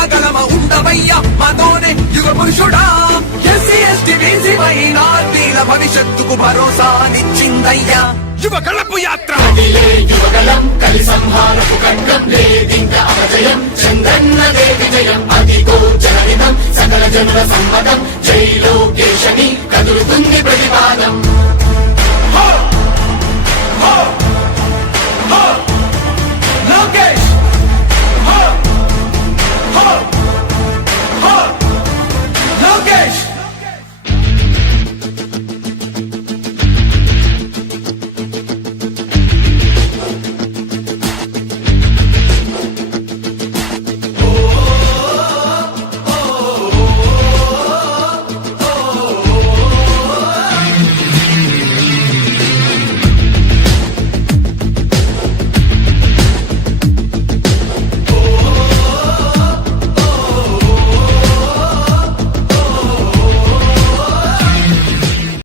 ఉండగలమ ఉండవయ్యా మాతోనే యుగ పురుషుడా. ఎస్సీ ఎస్టీ బీసీ మైనార్టీల భవిష్యత్తుకు భరోసానిచ్చిందయ్యా యువ గళపు యాత్ర. యువగలం కలి సంహారపు ఖడ్గం లేదింక అపజయం, చందన్నదే విజయం, అదిగో జనహితం సకల జనుల సమ్మతం. జై లోకేశని కదులుతుంది ప్రతిపాదం.